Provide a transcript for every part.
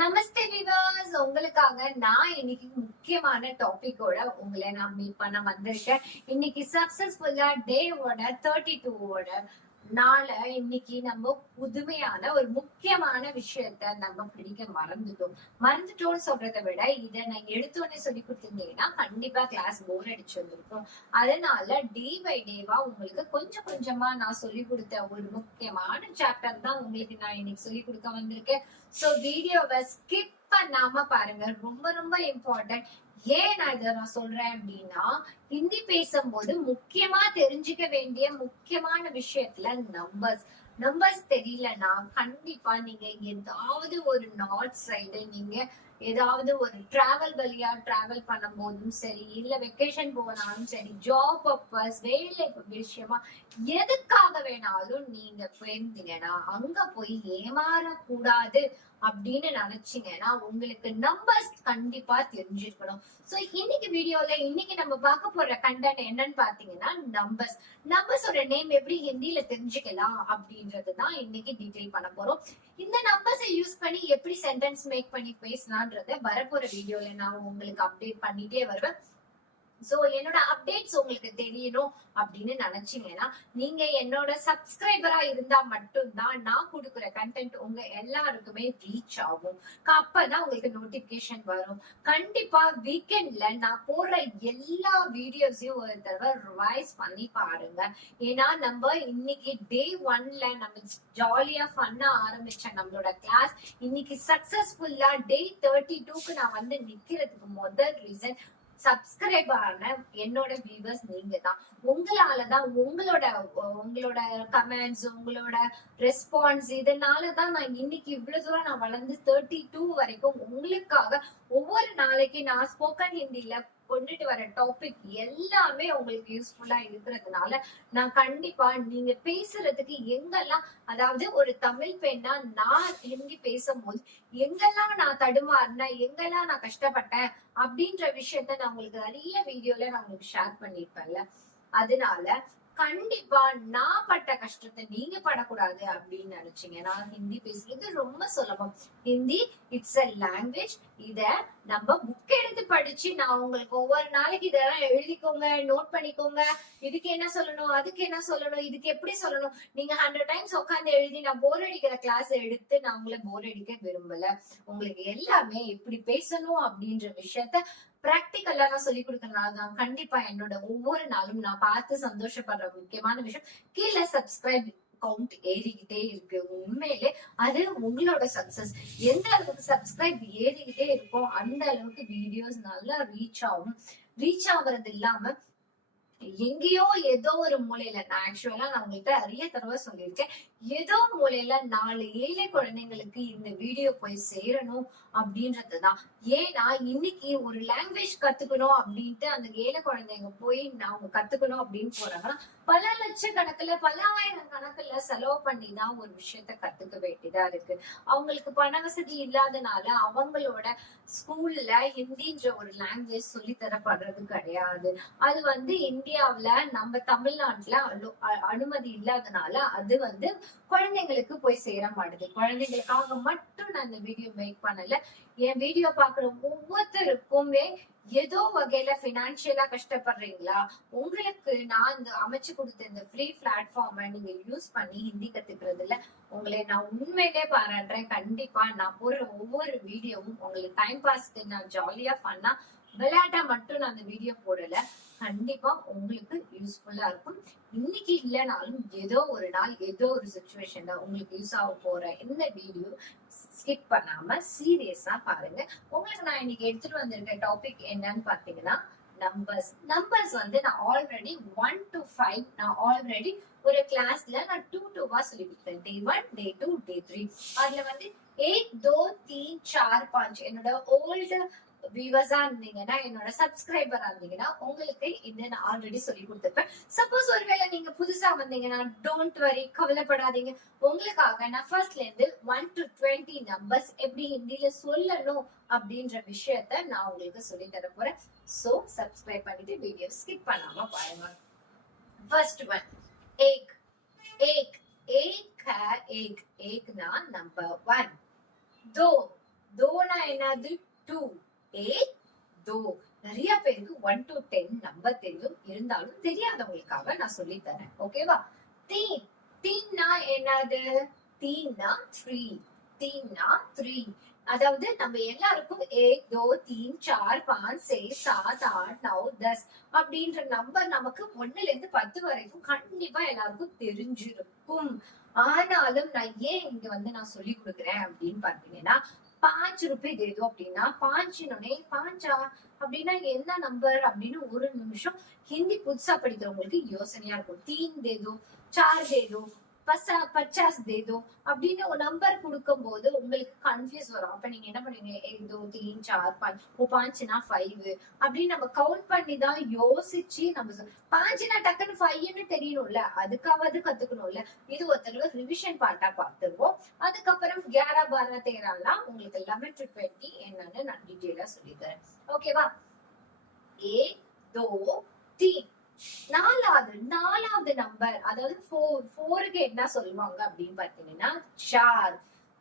நமஸ்தே viewers, உங்களுக்காக நான் இன்னைக்கு முக்கியமான டாபிக்கோட உங்களை நான் மீட் பண்ண வந்திருக்கேன். இன்னைக்கு சக்சஸ்ஃபுல்லா டேவோட 32வோட நாள இன்னைக்கு நம்ம புதுமையான ஒரு முக்கியமான விஷயத்த நம்ம பிடிக்க மறந்துட்டோம்னு சொல்றதை விட இதை நான் எடுத்தோடனே சொல்லி கொடுத்திருந்தீங்கன்னா கண்டிப்பா கிளாஸ் போர் அடிச்சு வந்திருக்கும். அதனால டே பை டேவா உங்களுக்கு கொஞ்சம் கொஞ்சமா நான் சொல்லி கொடுத்த ஒரு முக்கியமான சாப்டர் தான் உங்களுக்கு நான் இன்னைக்கு சொல்லி கொடுக்க வந்திருக்கேன். சோ வீடியோவை ஸ்கிப் பண்ணாம பாருங்க, ரொம்ப ரொம்ப இம்பார்ட்டன்ட். ஏன் நான் இதை சொல்றேன் அப்படின்னா, ஹிந்தி பேசும்போது முக்கியமா தெரிஞ்சுக்க வேண்டிய முக்கியமான விஷயத்துல நம்பர்ஸ் தெரியலன்னா கண்டிப்பா நீங்க ஏதாவது ஒரு நார்த் சைடு நீங்க ஏதாவது ஒரு டிராவல் வழியா டிராவல் பண்ணும் போதும் சரி, இல்ல வெக்கேஷன் போனாலும் சரி, ஜாப் பர்பஸ் வேலை விஷயமா எதுக்காக வேணாலும் நீங்க போயிருந்தீங்கன்னா அங்க போய் ஏமாறக்கூடாது அப்படின்னு நினைச்சீங்கன்னா உங்களுக்கு நம்பர்ஸ் கண்டிப்பா தெரிஞ்சிருக்கணும். சோ இன்னைக்கு வீடியோல இன்னைக்கு நம்ம பார்க்க போற கண்டென்ட் என்னன்னு பாத்தீங்கன்னா நம்பர்ஸோட நேம் எப்படி ஹிந்தில தெரிஞ்சுக்கலாம் அப்படின்றதுதான் இன்னைக்கு டீடைல் பண்ண போறோம். இந்த நம்பர்ஸை யூஸ் பண்ணி எப்படி சென்டென்ஸ் மேக் பண்ணி பேசலான்றத வரப்போற வீடியோல நான் உங்களுக்கு அப்டேட் பண்ணிட்டே வருவேன். சோ என்னோட அப்டேட்ஸ் உங்களுக்கு தெரியணும் அப்படின்னு நினைச்சீங்கன்னா நீங்க என்னோட சப்ஸ்கிரைபரா இருந்தா மட்டும்தான் நான் கொடுக்குற கண்டென்ட் உங்க எல்லாருக்குமே ரீச் ஆகும். அப்பதான் உங்களுக்கு நோட்டிபிகேஷன் வரும். கண்டிப்பா வீக்கெண்ட்ல நான் போடுற எல்லா வீடியோஸையும் ஒரு தடவை ரிவைஸ் பண்ணி பாருங்க. ஏன்னா நம்ம இன்னைக்கு டே 1ல நம்ம ஜாலியா ஃபன்னா ஆரம்பிச்ச நம்மளோட கிளாஸ் இன்னைக்கு சக்சஸ்ஃபுல்லா டே 32க்கு நான் வந்து நிக்கிறதுக்கு முதல் ரீசன் சப்ஸ்கிரைப் ஆன என்னோட வியூவர்ஸ் நீங்க தான். உங்களாலதான் உங்களோட கமெண்ட்ஸ், உங்களோட ரெஸ்பான்ஸ், இதனாலதான் நான் இன்னைக்கு இவ்வளவு தூரம் நான் வளர்ந்து 32 வரைக்கும் உங்களுக்காக ஒவ்வொரு நாளைக்கு நான் ஸ்போக்கன் ஹிந்தில கொண்டுட்டு வர டாபிக் எல்லாமே உங்களுக்கு யூஸ்ஃபுல்லா இருக்கிறதுனால நான் கண்டிப்பா நீங்க பேசுறதுக்கு எங்கெல்லாம், அதாவது ஒரு தமிழ் பெண்ணா நான் ஹிந்தி பேசும்போது எங்கெல்லாம் நான் தடுமாறினேன், எங்கெல்லாம் நான் கஷ்டப்பட்டேன் அப்படின்ற விஷயத்த நான் உங்களுக்கு நிறைய வீடியோல நான் உங்களுக்கு ஷேர் பண்ணிருப்பேன்ல. அதனால கண்டிப்பா நான் பட்ட கஷ்டத்தை நீங்க படக்கூடாது அப்படின்னு நினைச்சீங்கன்னா ஹிந்தி பேசுறது ரொம்ப சுலபம். Hindi it's a language. இத நம்ம புக் எடுத்து படிச்சு நான் உங்களுக்கு ஒவ்வொரு நாளைக்கு இதெல்லாம் எழுதிக்கோங்க, நோட் பண்ணிக்கோங்க, இதுக்கு என்ன சொல்லணும், அதுக்கு என்ன சொல்லணும், இதுக்கு எப்படி சொல்லணும், நீங்க 100 டைம்ஸ் உட்காந்து எழுதி நான் போர் அடிக்கிற கிளாஸ் எடுத்து நான் உங்களை போர் அடிக்க விரும்பல. உங்களுக்கு எல்லாமே எப்படி பேசணும் அப்படின்ற விஷயத்த பிராக்டிகலா நான் சொல்லி கொடுக்கறதுனாலதான் கண்டிப்பா என்னோட ஒவ்வொரு நாளும் நான் பார்த்து சந்தோஷப்படுற முக்கியமான விஷயம் கீழே சப்ஸ்கிரைப் கவுண்ட் ஏறிக்கிட்டே இருக்கு. உண்மையிலே அது உங்களோட சக்சஸ். எந்த அளவுக்கு சப்ஸ்கிரைப் ஏறிக்கிட்டே இருக்கோ அந்த அளவுக்கு வீடியோஸ் நல்லா ரீச் ஆகும். ரீச் ஆகுறது இல்லாம எங்கேயோ ஏதோ ஒரு மூலையில, நான் ஆக்சுவலா நான் உங்கள்கிட்ட நிறைய தடவை சொல்லியிருக்கேன், ஏதோ மூலையில 4 ஏழை குழந்தைங்களுக்கு இந்த வீடியோ போய் சேரணும் அப்படின்றதுதான். ஏன்னா இன்னைக்கு ஒரு லாங்குவேஜ் கத்துக்கணும் அப்படின்ட்டு அந்த ஏழை குழந்தைங்க போய் அவங்க கத்துக்கணும் அப்படின்னு போறாங்கன்னா பல லட்சக்கணக்குல பல ஆயிரம் கணக்குல செலவு பண்ணி தான் ஒரு விஷயத்த கத்துக்க வேண்டியதா இருக்கு. அவங்களுக்கு பண வசதி இல்லாதனால அவங்களோட ஸ்கூல்ல ஹிந்தின்ற ஒரு லாங்குவேஜ் சொல்லி தரப்படுறது கிடையாது. அது வந்து இந்தியாவுல நம்ம தமிழ்நாட்டுல அனுமதி இல்லாதனால அது வந்து குழந்தைங்களுக்கு போய் சேர மாட்டுது. குழந்தைங்களுக்காக மட்டும் நான் இந்த வீடியோ மேக் பண்ணல. என் வீடியோ பாக்குற ஒவ்வொருத்தருக்குமே ஏதோ வகையில பினான்சியலா கஷ்டப்படுறீங்களா, உங்களுக்கு நான் இந்த அமைச்சு கொடுத்த இந்த ஃப்ரீ பிளாட்ஃபார்மை நீங்க யூஸ் பண்ணி ஹிந்தி கத்துக்கிறதுல உங்களை நான் உண்மையிலே பாராட்டுறேன். கண்டிப்பா நான் போற ஒவ்வொரு வீடியோவும் உங்களுக்கு டைம் பாஸ்க்கு நான் ஜாலியா பண்ணா விளையாட்டா மட்டும் நான் அந்த வீடியோ போடல, கண்டிப்பா உங்களுக்கு யூஸ்ஃபுல்லா இருக்கும். இன்னைக்கு இல்லைனாலும் ஏதோ ஒரு நாள் ஏதோ ஒரு சுச்சுவேஷன்ல உங்களுக்கு யூஸ் ஆக போற இந்த வீடியோ ஸ்கிப் பண்ணாம சீரியஸா பாருங்க. உங்களுக்கு நான் இன்னைக்கு எடுத்துட்டு வந்திருக்க டாபிக் என்னன்னு பாத்தீங்கன்னா நம்பர்ஸ் வந்து நான் ஆல்ரெடி 1 to 5 நான் ஆல்ரெடி ஒரு கிளாஸ்ல நான் 2 சொல்லி கொடுத்தேன். டே 1, டே 2, டே 3. அதுல வந்து 1 2 3 4 5 என்னோட ஓல்டு வியூவர்ஸா இருந்தீங்கன்னா, என்னோட சப்ஸ்கிரைபரா இருந்தீங்கன்னா உங்களுக்கு இதை நான் ஆல்ரெடி சொல்லி கொடுத்திருப்பேன். சப்போஸ் ஒருவேளை நீங்க புதுசா வந்தீங்கன்னா டோன்ட் வரி, கவலைப்படாதீங்க. உங்களுக்காக நான் ஃபர்ஸ்ட்ல இருந்து 1 to 20 நம்பர்ஸ் எப்படி ஹிந்தில சொல்லணும் அப்படின்ற விஷயத்த நான் உங்களுக்கு சொல்லி தர போறேன். சோ சப்ஸ்கிரைப் பண்ணிட்டு வீடியோ ஸ்கிப் பண்ணாம பாருங்க. फर्स्ट वन एक एक एक है एक एक ना नंबर 1 दो தோனா என்னது 2 8 தோ. நிறைய பேருக்கு 1 to 10 நம்பர் தெரியும், இருந்தாலும் தெரியாதவங்களுக்காக நான் சொல்லி தரேன். ஓகேவா? தீன் தீன்னா என்னது? தீன்னா 3 தீன்னா 3. அதாவது நம்ம எல்லாருக்கும் 1 2 3 4 5 6 7 8 9 10 அப்படின்ற நம்பர் நமக்கு 1ல இருந்து 10 வரைக்கும் கண்டிப்பா எல்லாருக்கும் தெரிஞ்சிருக்கும். ஆனாலும் நான் ஏன் இங்க நான் சொல்லி கொடுக்குறேன் அப்படின்னு பாத்தீங்கன்னா, 5 ரூபாய் தேதோ அப்படின்னா 5 பாஞ்சா அப்படின்னா என்ன நம்பர் அப்படின்னு ஒரு நிமிஷம் ஹிந்தி புதுசா படிக்கிறவங்களுக்கு யோசனையா இருக்கும். 3 தேதோ 4 தேதோ 50 தேதோ அப்படின்னு ஒரு நம்பர் கொடுக்கும் போது உங்களுக்கு கன்ஃபியூஸ் வரும். அப்ப நீங்க என்ன பண்ணுவீங்க? 1 2 3 4 5 5னா 5 அப்படின்னு நம்ம கவுண்ட் பண்ணி தான் யோசிச்சு நம்ம 5னா டக்குன்னு 5ன்னு தெரியணும்ல, அதுக்காவது கத்துக்கணும்ல. இது ஒரு தடவை ரிவிஷன் பார்ட்டா பார்த்துருவோம். அதுக்கப்புறம் 11 12 13 உங்களுக்கு 11 to 20 என்னன்னு நான் டீட்டெயிலா சொல்லி தரேன். ஓகேவா? 1 2 3 நாலாவது நம்பர், அதாவது 4க்கு என்ன சொல்லுவாங்க அப்படின்னு பாத்தீங்கன்னா 4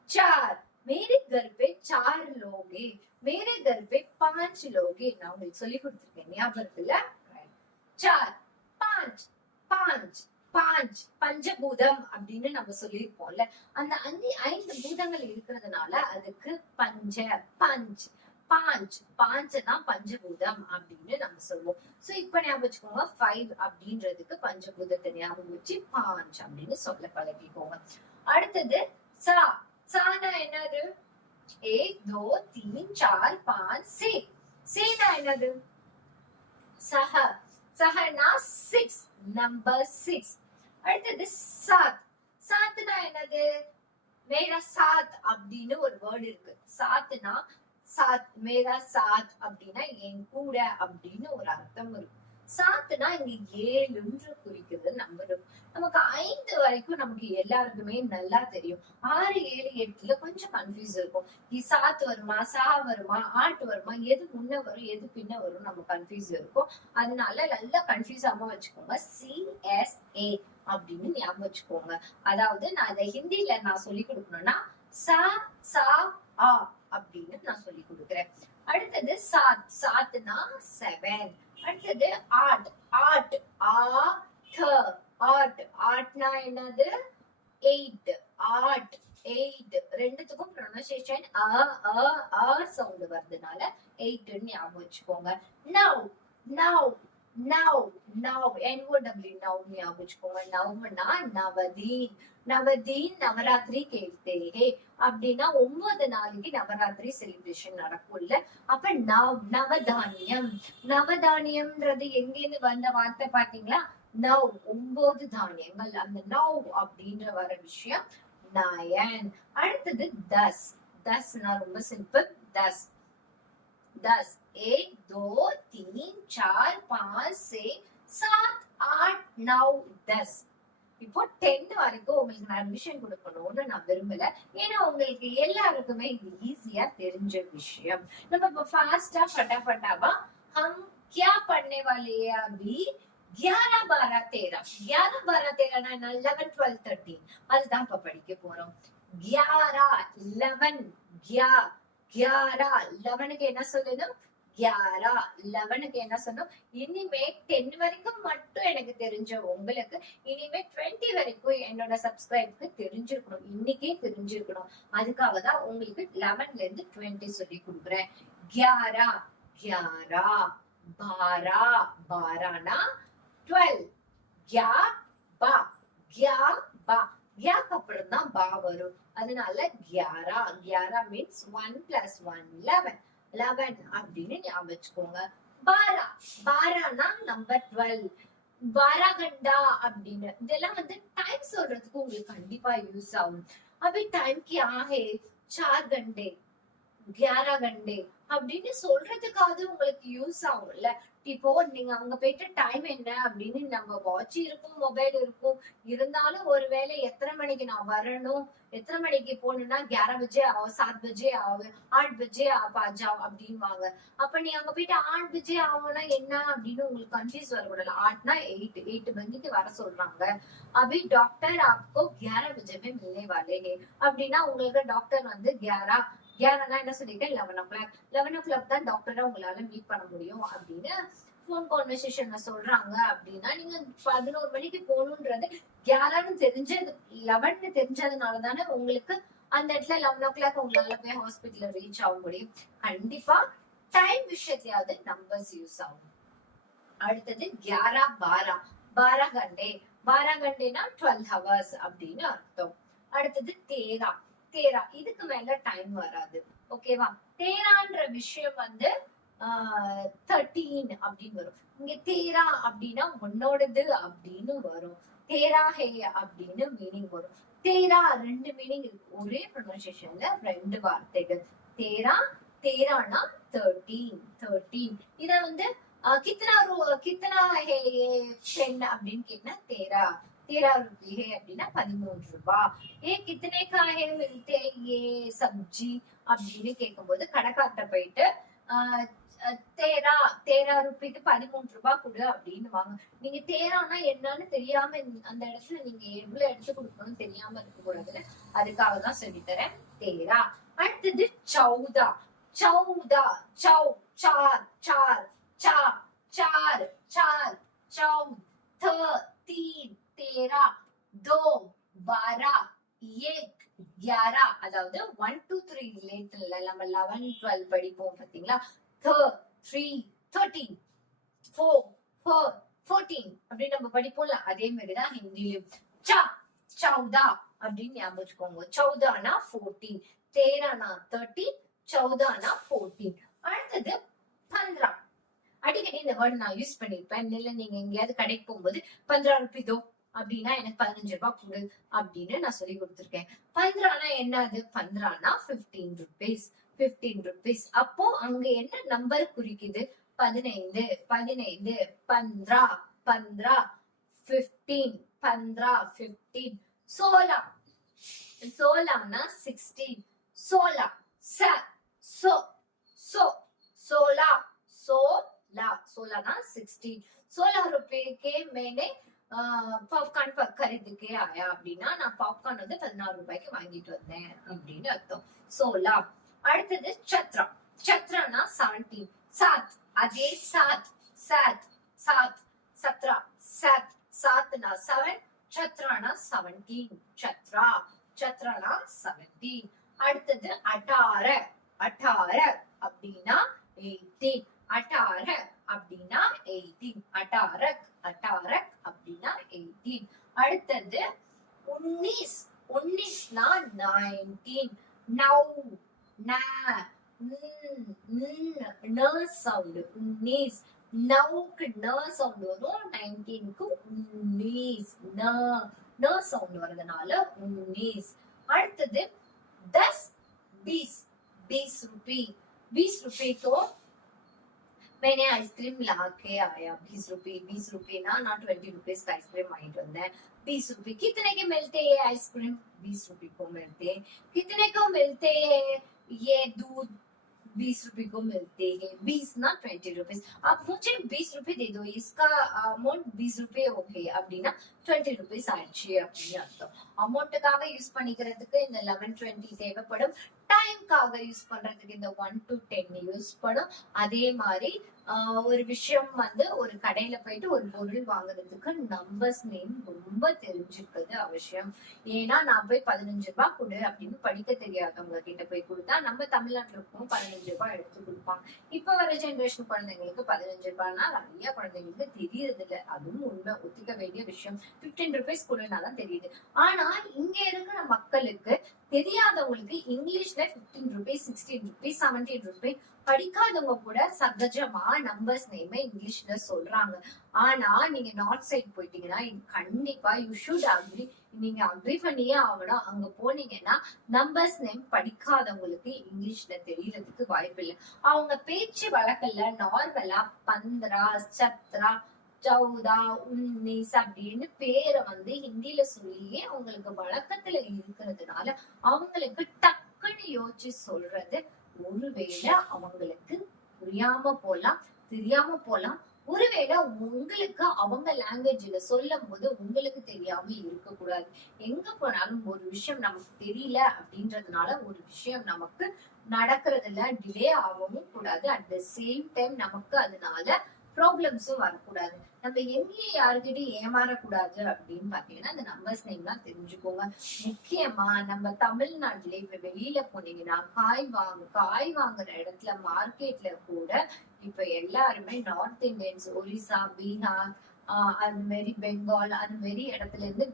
4. मेरे घर पे 4 लोग हैं, मेरे घर पे 5 लोग हैं. நான் உங்களுக்கு சொல்லி கொடுத்திருக்கேன், ஞாபகம் இருக்குல்ல? 4 5 5 5 பஞ்சபூதம் அப்படின்னு நம்ம சொல்லியிருப்போம்ல. அந்த 5 பூதங்கள் இருக்கிறதுனால அதுக்கு பஞ்ச் பாஞ்சதான் பஞ்சபூதம் அப்படின்னு நம்ம சொல்லுவோம். சோ இப்ப ஞாபகம் வச்சுக்கோங்க, 5 அப்படின்றதுக்கு பஞ்சபூதத்தை ஞாபகம் வச்சு பாஞ்ச் அப்படின்னு சொல்ல பழகிக்கோங்க. அடுத்தது சா. சானா என்னது? 1 2 3 4 5 6. சேனா என்னது? சஹ. சஹனா 6, நம்பர் 6. அடுத்தது சாத். சாத்னா என்னது? மேரா சாத் அப்படின்னு ஒரு வேர்டு இருக்கு. சாத்னா சாத், மேரா சாத் அப்படின்னா என் கூட அப்படின்னு ஒரு அர்த்தம் இருக்கும். சாத்னா இங்க 7 குறிக்கிறது நம்பர். நமக்கு 5 வரைக்கும் நமக்கு எல்லாருக்குமே நல்லா தெரியும். 6 7 8ல கொஞ்சம் கன்ஃபியூஸ் இருக்கும். சாத் வருமா, சா வருமா, ஆட் வருமா, எது முன்ன வரும் எது பின்ன வரும் நம்ம கன்ஃபியூஸ் இருக்கும். அதனால நல்லா கன்ஃபியூஸ் ஆகாம வச்சுக்கோங்க. CSA அப்படின்னு ஞாபகம் வச்சுக்கோங்க. அதாவது நான் இதை ஹிந்தில நான் சொல்லி கொடுக்கணும்னா சா சா ஆ அப்படின்னு நான் சொல்லி கொடுக்குறேன். அடுத்தது சாத். சாத்னா 7. அடுத்தது ஆட். ஆட் ஆட்னா என்னது? 8. ஆட் 8. ரெண்டுத்துக்கும் ப்ரொனன்சியேஷன் சவுண்ட் வருதுனால 8ன்னு ஞாபகம் வச்சுக்கோங்க. Now now now now NOW now ஞாபகம் வச்சுக்கோங்க. நவ்னா நவதீன். நவதீன் நவராத்திரி கேள்வி அப்படின்னா 9 நாளைக்கு நவராத்திரி செலிப்ரேஷன் நடக்கும்ல. அப்ப நவதானியம். நவதானியம்ன்றது எங்கிருந்து வந்த வார்த்தை பாத்தீங்களா? நவ் 9 தானியங்கள். அந்த நவ் அப்படின்ற வர விஷயம் 9. அடுத்தது தஸ். தஸ்னா ரொம்ப சிம்பிள். தஸ் 1 2 3 4 5 6 7 8 9 10. இப்போ 10 வரைக்கும் உங்களுக்கு நான் ரிவிஷன் கொடுக்கணும்னு நான் விரும்பல. ஏன்னா உங்களுக்கு எல்லாருக்குமே இது ஈஸியா தெரிஞ்ச விஷயம். நம்ம இப்ப ஃபாஸ்டா फटाफटावा हम क्या पढ़ने वाले हैं अभी? 11 12 13. 11 12 13 ना 11 12 13 அதுதான் இப்ப படிக்க போறோம். 11 11 11 11க்கு என்ன சொல்லணும்? 11 11க்கு என்ன சொன்னோம்? இனிமே 10 வரைக்கும் மட்டும் எனக்கு தெரிஞ்ச உங்களுக்கு இனிமே 20 வரைக்கும் என்னோட சப்ஸ்கிரைபுக்கு தெரிஞ்சிருக்கணும். இன்னைக்கே தெரிஞ்சிருக்கணும். அதுக்காக தான் உங்களுக்கு 11ல இருந்து 20 சொல்லி கொடுக்குறேன். 11 11 12 12னா 12. க்கு அப்புறம் தான் பா வரும். அதனால 11 11 மீன்ஸ் 1 + 1 11 11 அப்படின்னு ஞாபகம் வச்சுக்கோங்க. 12 12னா நம்பர் 12. 12 घंटा அப்படின்னு இதெல்லாம் டைம் சொல்றதுக்கு உங்களுக்கு கண்டிப்பா யூஸ் ஆகும். அபி டைம் क्या है? 4 घंटे 11 घंटे அப்படின்னு சொல்றதுக்காவது உங்களுக்கு யூஸ் ஆகும்ல. இப்போ நீங்க அங்க போயிட்டு டைம் என்ன அப்படின்னு நம்ம வாட்ச் இருக்கும், மொபைல் இருக்கும். இருந்தாலும் ஒருவேளை எத்தனை மணிக்கு நான் வரணும், எத்தனை மணிக்கு போகணும்னா 11 बजे आओ 7 बजे आओ 8 बजे आप आ जाओ அப்படின்வாங்க. அப்ப நீ அங்க போயிட்டு 8 बजे ஆவோனா என்ன அப்படின்னு உங்களுக்கு கன்ஃபியூஸ் வரக்கூடாது. 8னா 8 மணிக்கு வர சொல்றாங்க. अभी डॉक्टर आपको 11 बजे में मिलने वाले हैं அப்படின்னா உங்களுக்கு டாக்டர் 11 11 என்ன சொல்லிட்டேன், 11 o'clock. 11 o'clock தான் டாக்டரை உங்களால மீட் பண்ண முடியும் அப்படின்னு போன் கான்வர்சேஷன்ல சொல்றாங்க அப்படின்னா, நீங்க 11 மணிக்கு போகணுன்றது 11 தெரிஞ்சது 11 தெரிஞ்சதுனால தானே உங்களுக்கு அந்த இடத்துல 11 o'clock உங்களால போய் ஹாஸ்பிட்டல்ல ரீச் ஆக முடியும். கண்டிப்பா டைம் விஷயத்தையாவது நம்பர்ஸ் யூஸ் ஆகும். அடுத்தது 11 12 घंटे 12 घंटेனா 12 hours அப்படின்னு அர்த்தம். அடுத்தது 13 இதுக்கு மேல டைம் வராது. ஓகேவா? 13ன்ற விஷயம் வந்து 13 அப்படின்னு வரும். இங்க 13 அப்படின்னா உன்னோடது அப்படின்னு வரும். 13 ஹே அப்படின்னு மீனிங் வரும். 13 ரெண்டு மீனிங் இருக்கு. ஒரே ப்ரொனன்சியேஷன்ல ரெண்டு வார்த்தைகள். 13னா 13 இத வந்து கித்தனா ஹே பென் அப்படின்னு கேட்டா 13 रुपये है அப்படின்னா 13 ரூபாய். கித்தனை கா ஹே மில்தே ये सब्जी அப்படின்னு கேட்கும்போது கடைக்கார்ட்ட போயிட்டு 13 ரூபாய்க்கு 13 ரூபாய் கொடு அப்படின்னு வாங்க. நீங்க 13னா என்னன்னு தெரியாம அந்த இடத்துல நீங்க எவ்வளவு எடுத்து கொடுக்கணும்னு தெரியாம இருக்க கூடாதுன்னு அதுக்காக தான் சொல்லி தரேன். 13. அடுத்தது 14 चौ चार चार चार चार चार 13 13 2 12 1 11 அதாவது 1 2 3 ரிலேட்டட்ல நம்ம 11 12 படிப்போம் பாத்தீங்களா? 3 13 4 4 14 அப்படி நம்ம படிப்போம்ல, அதே மாதிரிதான் ஹிந்தியிலும் 14 அப்படின்னு ஞாபகம் வச்சுக்கோங்க. 14னா 14, 13னா 13, 14னா 14. அடுத்தது 15. அடிக்கடி இந்த வேர்டு நான் யூஸ் பண்ணிருப்பேன். இல்ல நீங்க எங்கேயாவது கடைக்கு போகும்போது 15 ரூபாய் தோ அப்படின்னா எனக்கு 15 ரூபாய் கொடு அப்படின்னு நான் சொல்லி கொடுத்துருக்கேன். 15னா என்னது? 15னா 15 rupees 15 rupees. அப்போ அங்க என்ன நம்பர் குறிக்குது? 15 15 15 15 15 15 15. 16 16னா 16 16 16 16 ना 16. 16 रुपए के मैंने பாப்கார்ன் खरीद के आया அப்படின்னா நான் பாப்கார்ன் வந்து 16 ரூபாய்க்கு வாங்கிட்டு வந்தேன் அப்படின்னு அர்த்தம். 16. அடுத்தது சத்ரா. சத்ரானா 17 सात. அதே सात सात सात 17 सात 7னா 7, சத்ரானா 17 சத்ரா சத்ரானா 17. அடுத்தது 18 18 அப்படின்னா 18 18 அப்படின்னா 18 18 18 அப்படின்னா 18. அடுத்தது 19 19னா 19 நௌ ந ந சவுண்ட் 19 நவுக்கு ந சவுண்ட் வரும், 19க்கு 19 ந சவுண்ட் வரதுனால 19. அடுத்தது 10 20 20 रुपए 20 रुपए को मैंने आइसक्रीम लाके आया. 20 रुपए ना 20 रुपीज का आइसक्रीम வாங்கிட்டு வந்தேன். 20 रुपए कितने के मिलते हैं आइसक्रीम? 20 रुपए को मिलते हैं. कितने को मिलते हैं ये दूध? 20 रुपए को मिलते हैं. 20 ना 20 रुपीज. आप मुझे 20 रुपए दे दो, इसका अमाउंट 20 रुपए हो गए அப்படின்னா 20 rupees ஆயிடுச்சு அப்படின்னு அர்த்தம். அமௌண்ட்டுக்காக யூஸ் பண்ணிக்கிறதுக்கு இந்த 11 20 தேவைப்படும். டைம்காக யூஸ் பண்றதுக்கு இந்த 1 to 10 யூஸ் பண்ணும். அதே மாதிரி ஒரு விஷயம் வந்து ஒரு கடையில போயிட்டு ஒரு பொருள் வாங்குறதுக்கு நம்பர்ஸ் நேம் ரொம்ப தெரிஞ்சுக்கிறது அவசியம். ஏன்னா நான் போய் 15 ரூபாய் கொடு அப்படின்னு படிக்க தெரியாதவங்க கிட்ட போய் கொடுத்தா நம்ம தமிழ்நாட்டுல இருக்கோம் 15 ரூபாய் எடுத்து கொடுப்பாங்க. இப்ப வர ஜெனரேஷன் குழந்தைங்களுக்கு 15 ரூபாய்னா நிறைய குழந்தைங்களுக்கு தெரியறது இல்ல. அதுவும் உண்மை, ஒத்துக்க வேண்டிய விஷயம். 15 rupees கொடுனாதான் தெரியுது. ஆனா இங்க இருக்கிற மக்களுக்கு தெரியாதவங்களுக்கு இங்கிலீஷ்ல 15 rupees 16 rupees 17 rupees படிக்காதவங்க கூட சகஜமா நம்பர்ஸ் நேம் இங்கிலீஷ்ல சொல்றாங்க. ஆனா நீங்க நார்த் சைட் போயிட்டீங்கன்னா கண்டிப்பா யூ ஷுட் அக்ரி, நீங்க அக்ரி பண்ணியே ஆகணும். அங்க போனீங்கன்னா நம்பர்ஸ் நேம் படிக்காதவங்களுக்கு இங்கிலீஷ்ல தெரியறதுக்கு வாய்ப்பு இல்லை. அவங்க பேச்சு வழக்கல்ல நார்மலா 15 17 14 19 அப்படின்னு பேரை வந்து ஹிந்தியில சொல்லியே அவங்களுக்கு வழக்கத்துல இருக்கிறதுனால அவங்களுக்கு டக்குன்னு யோசிச்சு சொல்றது ஒருவேளை அவங்களுக்கு புரியாம போலாம், தெரியாம போலாம், ஒருவேளை உங்களுக்கு அவங்க லாங்குவேஜ்ல சொல்லும் போது உங்களுக்கு தெரியாம இருக்க கூடாது. எங்க போனாலும் ஒரு விஷயம் நமக்கு தெரியல அப்படின்றதுனால ஒரு விஷயம் நமக்கு நடக்கிறதுல டிலே ஆகவும் கூடாது. அட் த சேம் டைம் நமக்கு அதனால ப்ராப்ளம்ஸும் வரக்கூடாது. நம்ம எங்கேயும் யாருக்கிட்டையும் ஏமாறக்கூடாது அப்படின்னு பாத்தீங்கன்னா அந்த நம்பர்ஸ் நேம்லாம் தெரிஞ்சுக்கோங்க. முக்கியமா நம்ம தமிழ்நாட்டுல இப்ப வெளியில போனீங்கன்னா காய் வாங்குற இடத்துல மார்க்கெட்ல கூட இப்ப எல்லாருமே நார்த் இந்தியன்ஸ், ஒரிசா, பீகார், அது மாதிரி பெங்கால், அது மாதிரி இடத்துல இருந்து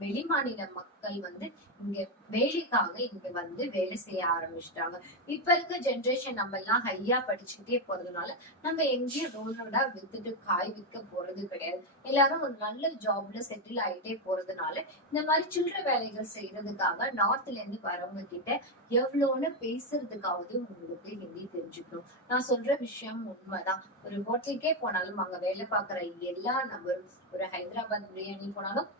வெளி மாநில மக்கள் வந்து இங்க வேலைக்காக இங்க வந்து வேலை செய்ய ஆரம்பிச்சிட்டாங்க. இப்ப இருக்க ஜென்ரேஷன் நம்ம எல்லாம் ஹையா படிச்சுக்கிட்டே போறதுனால நம்ம எங்கேயும் ரோடோட வித்துட்டு காய் விற்க போறது கிடையாது. எல்லாரும் ஒரு நல்ல ஜாப்ல செட்டில் ஆயிட்டே போறதுனால இந்த மாதிரி சில்லற வேலைகள் செய்யறதுக்காக நார்த்ல இருந்து வரவங்க கிட்ட எவ்வளவுன்னு பேசுறதுக்காவது உங்களுக்கு ஹிந்தி தெரிஞ்சுக்கணும். நான் சொல்ற விஷயம் உண்மைதான். ஒரு ஹோட்டலுக்கே போனாலும் அங்க வேலை பார்க்கிற எல்லா நபரும், ஒரு ஹைதராபாத் பிரியாணி போனாலும்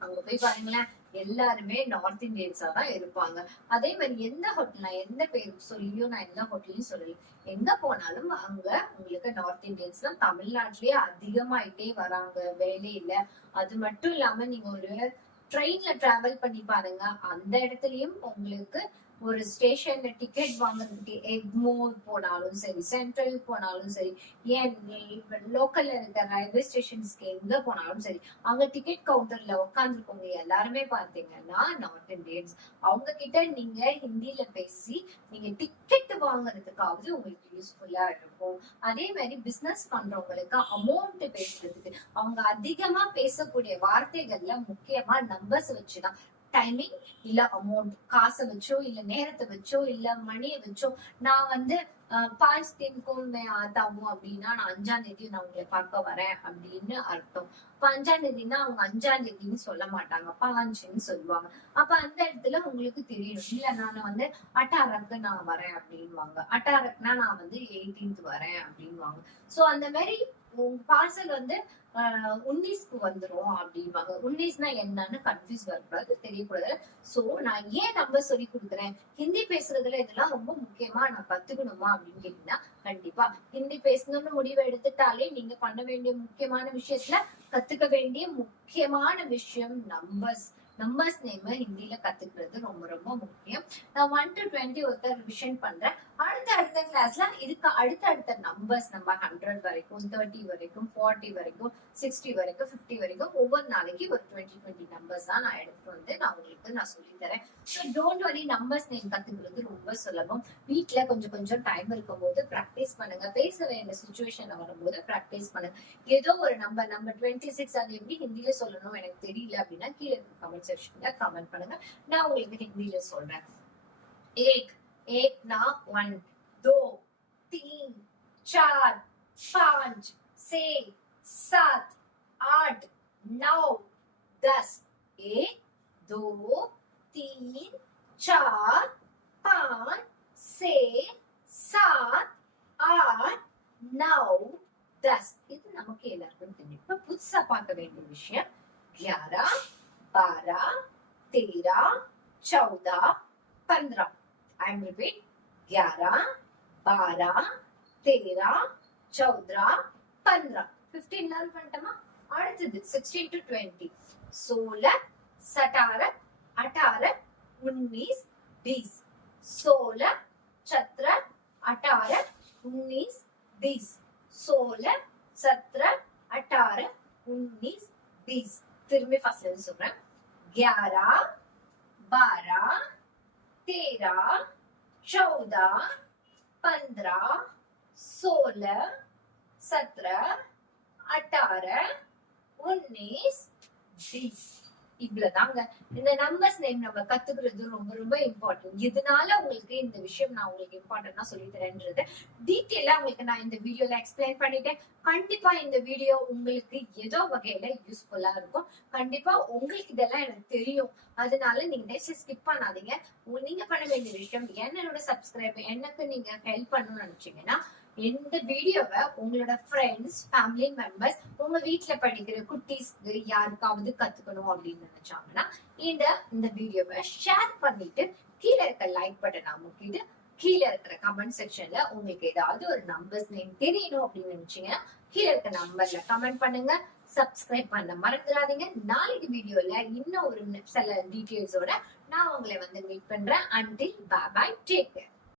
அங்க போய் பாருங்களேன், எல்லாருமே நார்த் இந்தியன்ஸா தான் இருப்பாங்க. அதே மாதிரி எந்த ஹோட்டல், நான் எந்த பேர் சொல்லியும் நான் எந்த ஹோட்டலையும் சொல்லல, எங்க போனாலும் அங்க உங்களுக்கு நார்த் இந்தியன்ஸ் தான் தமிழ்நாட்டிலேயே அதிகமாயிட்டே வராங்க வேலையில. அது மட்டும் இல்லாம நீங்க ஒரு ட்ரெயின்ல டிராவல் பண்ணி பாருங்க, அந்த இடத்துலயும் உங்களுக்கு ஒரு ஸ்டேஷன்ல டிக்கெட் வாங்குறதுக்கு எக்மோர் போனாலும் சரி, சென்ட்ரல் போனாலும் சரி, ஏன் லோக்கல்ல இருக்க ரயில்வே ஸ்டேஷன்ஸ்க்கு எங்க போனாலும் சரி, அங்க டிக்கெட் கவுண்டர்ல உட்காந்துருக்கவங்க எல்லாருமே பாத்தீங்கன்னா நார்த் இந்தியன்ஸ். அவங்க கிட்ட நீங்க ஹிந்தில பேசி நீங்க டிக்கெட் வாங்குறதுக்காவது உங்களுக்கு யூஸ்ஃபுல்லா இருக்கும். அதே மாதிரி பிசினஸ் பண்றவங்களுக்கு அமௌண்ட் பேசுறதுக்கு அவங்க அதிகமா பேசக்கூடிய வார்த்தைகள்ல முக்கியமா நம்பர்ஸ் வச்சுதான். டைமிங் இல்ல அமௌண்ட், காசை வச்சோ இல்ல நேரத்தை வச்சோ இல்ல மணியை வச்சோ நான் வந்து 5 दिन को मैं आता हूँ அப்படின்னா நான் 5ஆம் தேதி நான் உங்களை பார்க்க வரேன் அப்படின்னு அர்த்தம். 5ஆம் தேதினா அவங்க 5ஆம் தேதின்னு சொல்ல மாட்டாங்க, 5ன்னு சொல்லுவாங்க. அப்ப அந்த இடத்துல உங்களுக்கு தெரியணும், இல்ல நான் வந்து 18க்கு நான் வரேன் அப்படின்வாங்க, 18க்குனா நான் வந்து 18th வரேன் அப்படின்வாங்க. சோ அந்த மாதிரி பார்சல் வந்து 19க்கு வந்துரும் அப்படின்வாங்க. 19னா என்னன்னு கன்ஃபியூஸ் வரக்கூடாது, தெரியக்கூடாது. சோ நான் ஏன் நம்பர் சொல்லி கொடுக்குறேன், ஹிந்தி பேசுறதுல இதெல்லாம் ரொம்ப முக்கியமா நான் கத்துக்கணுமா அப்படின்னு கேட்டீங்கன்னா, கண்டிப்பா ஹிந்தி பேசணும்னு முடிவு எடுத்துட்டாலே நீங்க பண்ண வேண்டிய முக்கியமான விஷயத்துல கத்துக்க வேண்டிய முக்கியமான விஷயம் நம்பர்ஸ் நேம் ஹிந்தில கத்துக்கிறது ரொம்ப ரொம்ப முக்கியம். நான் 1 to 20 ஒருத்தர் ரிவிஷன் பண்றேன். அடுத்த கிளாஸ்ல இதுக்கு அடுத்த நம்பர்ஸ் நம்ம 100 வரைக்கும், 30 வரைக்கும், 40 வரைக்கும், 60 வரைக்கும், 50 வரைக்கும் ஒவ்வொரு நாளைக்கு ஒரு 20 நம்பர்ஸ் தான் நான் எடுத்து வந்து நான் உங்களுக்கு சொல்லி தரேன். So don't worry, numbers name கத்துக்கிறது ரொம்ப சுலபம். வீட்டுல கொஞ்சம் டைம் இருக்கும் போது பிராக்டிஸ் பண்ணுங்க. பேச வேண்டிய சுச்சுவேஷன்ல வரும்போது பிராக்டிஸ் பண்ணுங்க. ஏதோ ஒரு நம்பர் 26 அது எப்படி ஹிந்தில சொல்லணும் எனக்கு தெரியல அப்படின்னா கீழே கமெண்ட் செக்ஷன்ல கமெண்ட் பண்ணுங்க, நான் உங்களுக்கு ஹிந்தில சொல்றேன். एक ना 1 2 3 4 5 6 7 8 9 10 1 2 3 4 5 6 7 8 9 10. இது நமக்கு எல்லாருக்கும் தெரியும். இப்ப புதுசா பார்க்க வேண்டிய விஷயம் 11 12 13 14 15. I repeat, 11 12 13 14 15. 15 learn பண்ணிட்டோமா? அடுத்தது 16 to 20. 16 17 18 19 20. 16 17 18 19 20. 16 17 18 19 20. திரும்பி ஃபர்ஸ்ட்ல இருந்து சொல்றேன். 11 12 13 14 15 16 17 18 19 20. இவ்வளவுதாங்க. இந்த நம்பர்ஸ் நேம் நம்ம கத்துக்கிறது ரொம்ப ரொம்ப இம்பார்ட்டன்ட். இதனால உங்களுக்கு இந்த விஷயம் நான் உங்களுக்கு இம்பார்ட்டன்டா சொல்லி தரேன்றது டீட்டெயிலா உங்களுக்கு நான் இந்த வீடியோல எக்ஸ்பிளைன் பண்ணிட்டேன். கண்டிப்பா இந்த வீடியோ உங்களுக்கு ஏதோ வகையில யூஸ்ஃபுல்லா இருக்கும். கண்டிப்பா உங்களுக்கு இதெல்லாம் எனக்கு தெரியும், அதனால நீங்க நெக்ஸ்ட் ஸ்கிப் பண்ணாதீங்க. நீங்க பண்ண வேண்டிய விஷயம், என்னோட சப்ஸ்கிரைப் எனக்கு நீங்க ஹெல்ப் பண்ணணும்னு நினைச்சீங்கன்னா இந்த வீடியோவை உங்களோட ஃப்ரெண்ட்ஸ், ஃபேமிலி மெம்பர்ஸ், உங்க வீட்டுல படிக்கிற குட்டீஸ்க்கு யாருக்காவது கத்துக்கணும் அப்படின்னு நினைச்சாங்கன்னா இந்த வீடியோவை ஷேர் பண்ணிட்டு கீழே இருக்க லைக் பட்டன் அமுக்கிட்டு கீழே இருக்கிற கமெண்ட் செக்ஷன்ல உங்களுக்கு ஏதாவது ஒரு நம்பர்ஸ் நேம் தெரியணும் அப்படின்னு நினைச்சீங்கன்னா கீழே இருக்க நம்பர்ல கமெண்ட் பண்ணுங்க. சப்ஸ்கிரைப் பண்ண மறந்துடாதீங்க. நாளைக்கு வீடியோல இன்னும் ஒரு சில டீடைல்ஸோட நான் உங்களை வந்து மீட் பண்றேன். until bye bye, take care.